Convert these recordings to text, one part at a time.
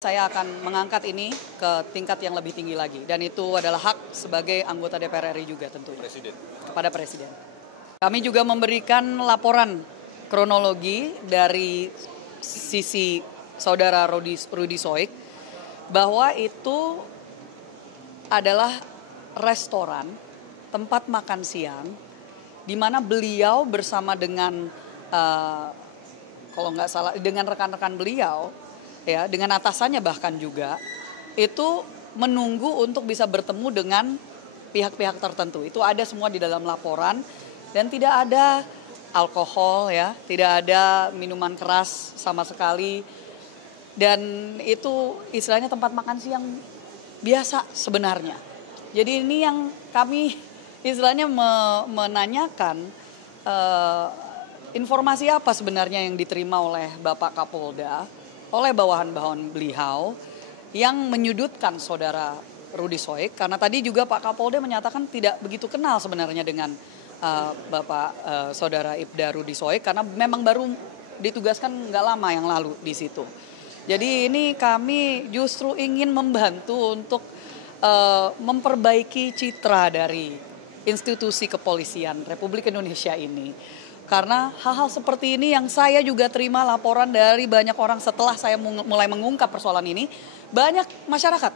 Saya akan mengangkat ini ke tingkat yang lebih tinggi lagi, dan itu adalah hak sebagai anggota DPR RI juga tentunya kepada Presiden. Kami juga memberikan laporan kronologi dari sisi saudara Rudy Soik bahwa itu adalah restoran tempat makan siang di mana beliau bersama dengan kalau nggak salah dengan rekan-rekan beliau, ya, dengan atasannya bahkan juga, itu menunggu untuk bisa bertemu dengan pihak-pihak tertentu. Itu ada semua di dalam laporan dan tidak ada alkohol, ya, tidak ada minuman keras sama sekali. Dan itu istilahnya tempat makan siang biasa sebenarnya. Jadi ini yang kami istilahnya menanyakan informasi apa sebenarnya yang diterima oleh Bapak Kapolda, oleh bawahan-bawahan beliau yang menyudutkan saudara Rudy Soik, karena tadi juga Pak Kapolda menyatakan tidak begitu kenal sebenarnya dengan Bapak saudara Ibda Rudy Soik karena memang baru ditugaskan nggak lama yang lalu di situ. Jadi ini kami justru ingin membantu untuk memperbaiki citra dari institusi kepolisian Republik Indonesia ini. Karena hal-hal seperti ini yang saya juga terima laporan dari banyak orang setelah saya mulai mengungkap persoalan ini. Banyak masyarakat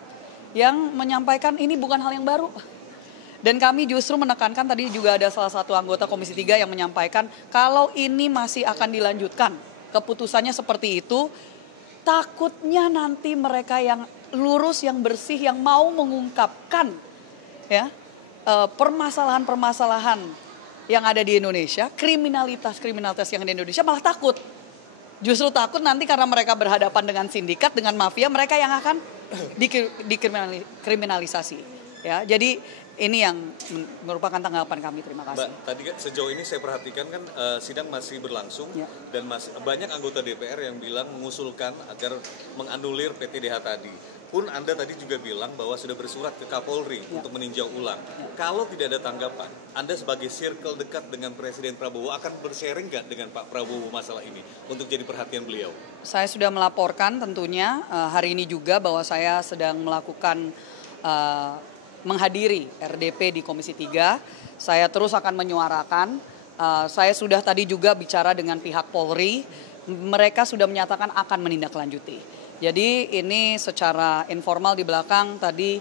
yang menyampaikan ini bukan hal yang baru. Dan kami justru menekankan, tadi juga ada salah satu anggota Komisi 3 yang menyampaikan kalau ini masih akan dilanjutkan, keputusannya seperti itu, takutnya nanti mereka yang lurus, yang bersih, yang mau mengungkapkan ya permasalahan-permasalahan yang ada di Indonesia, kriminalitas yang ada di Indonesia malah takut. Justru takut nanti karena mereka berhadapan dengan sindikat, dengan mafia, mereka yang akan dikriminalisasi. Ya, jadi ini yang merupakan tanggapan kami. Terima kasih. Mbak, tadi kan sejauh ini saya perhatikan kan sidang masih berlangsung ya. Dan banyak anggota DPR yang bilang mengusulkan agar menganulir PTDH tadi. Pun Anda tadi juga bilang bahwa sudah bersurat ke Kapolri untuk meninjau ulang. Kalau tidak ada tanggapan, Anda sebagai circle dekat dengan Presiden Prabowo akan bersharing nggak dengan Pak Prabowo masalah ini untuk jadi perhatian beliau? Saya sudah melaporkan tentunya hari ini juga bahwa saya sedang melakukan menghadiri RDP di Komisi 3. Saya terus akan menyuarakan. Saya sudah tadi juga bicara dengan pihak Polri. Mereka sudah menyatakan akan menindaklanjuti. Jadi ini secara informal di belakang tadi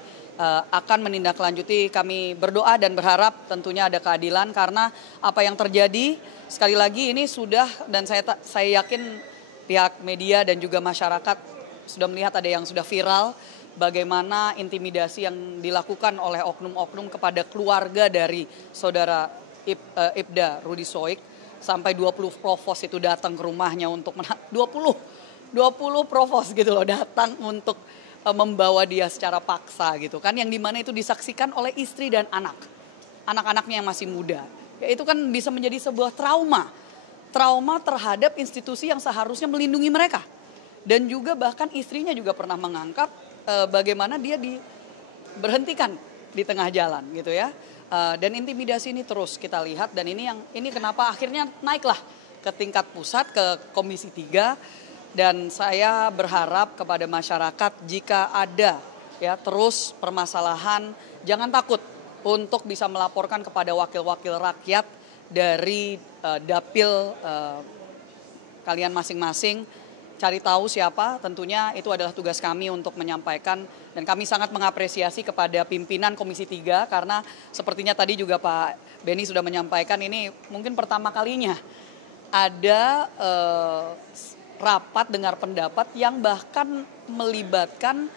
akan menindaklanjuti. Kami berdoa dan berharap tentunya ada keadilan karena apa yang terjadi sekali lagi ini sudah, dan saya yakin pihak media dan juga masyarakat sudah melihat ada yang sudah viral bagaimana intimidasi yang dilakukan oleh oknum-oknum kepada keluarga dari saudara Ibda Rudy Soik, sampai 20 provos itu datang ke rumahnya untuk 20 provos gitu loh datang untuk membawa dia secara paksa gitu kan, yang dimana itu disaksikan oleh istri dan anak-anaknya yang masih muda. Ya, itu kan bisa menjadi sebuah trauma terhadap institusi yang seharusnya melindungi mereka. Dan juga bahkan istrinya juga pernah mengangkat bagaimana dia diberhentikan di tengah jalan gitu ya. Dan intimidasi ini terus kita lihat, dan ini kenapa akhirnya naiklah ke tingkat pusat, ke Komisi 3. Dan saya berharap kepada masyarakat jika ada ya terus permasalahan, jangan takut untuk bisa melaporkan kepada wakil-wakil rakyat dari dapil kalian masing-masing. Cari tahu siapa, tentunya itu adalah tugas kami untuk menyampaikan, dan kami sangat mengapresiasi kepada pimpinan Komisi 3 karena sepertinya tadi juga Pak Beni sudah menyampaikan ini mungkin pertama kalinya ada rapat dengar pendapat yang bahkan melibatkan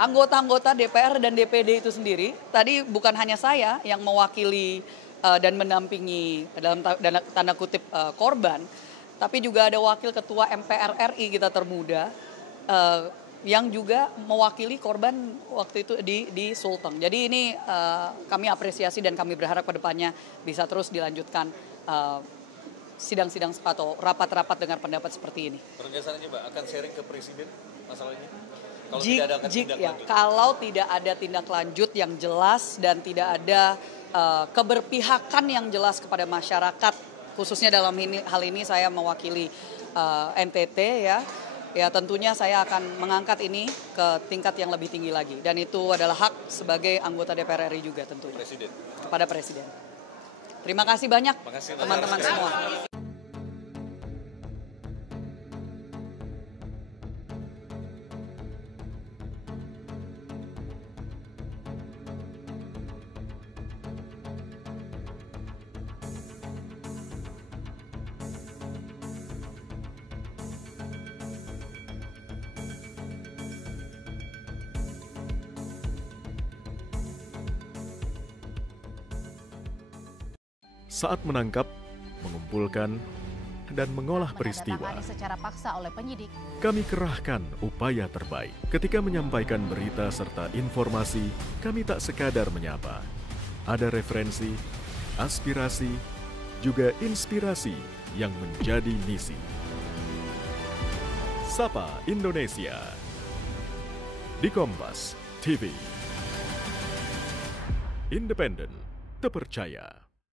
anggota-anggota DPR dan DPD itu sendiri. Tadi bukan hanya saya yang mewakili dan mendampingi dalam tanda kutip korban, tapi juga ada wakil ketua MPR RI kita termuda yang juga mewakili korban waktu itu di Sulteng. Jadi ini kami apresiasi dan kami berharap ke depannya bisa terus dilanjutkan sidang-sidang atau rapat-rapat dengar pendapat seperti ini. Penegasannya Mbak, akan sharing ke Presiden masalahnya? Kalau tidak ada tindak lanjut yang jelas dan tidak ada keberpihakan yang jelas kepada masyarakat, khususnya dalam hal ini saya mewakili NTT ya, ya tentunya saya akan mengangkat ini ke tingkat yang lebih tinggi lagi. Dan itu adalah hak sebagai anggota DPR RI juga tentunya. Presiden. Kepada Presiden. Terima kasih banyak teman-teman semua. Saat menangkap, mengumpulkan, dan mengolah peristiwa, secara paksa oleh penyidik. kami kerahkan upaya terbaik. Ketika menyampaikan berita serta informasi, kami tak sekadar menyapa. Ada referensi, aspirasi, juga inspirasi yang menjadi misi. Sapa Indonesia di Kompas TV. Independen, terpercaya.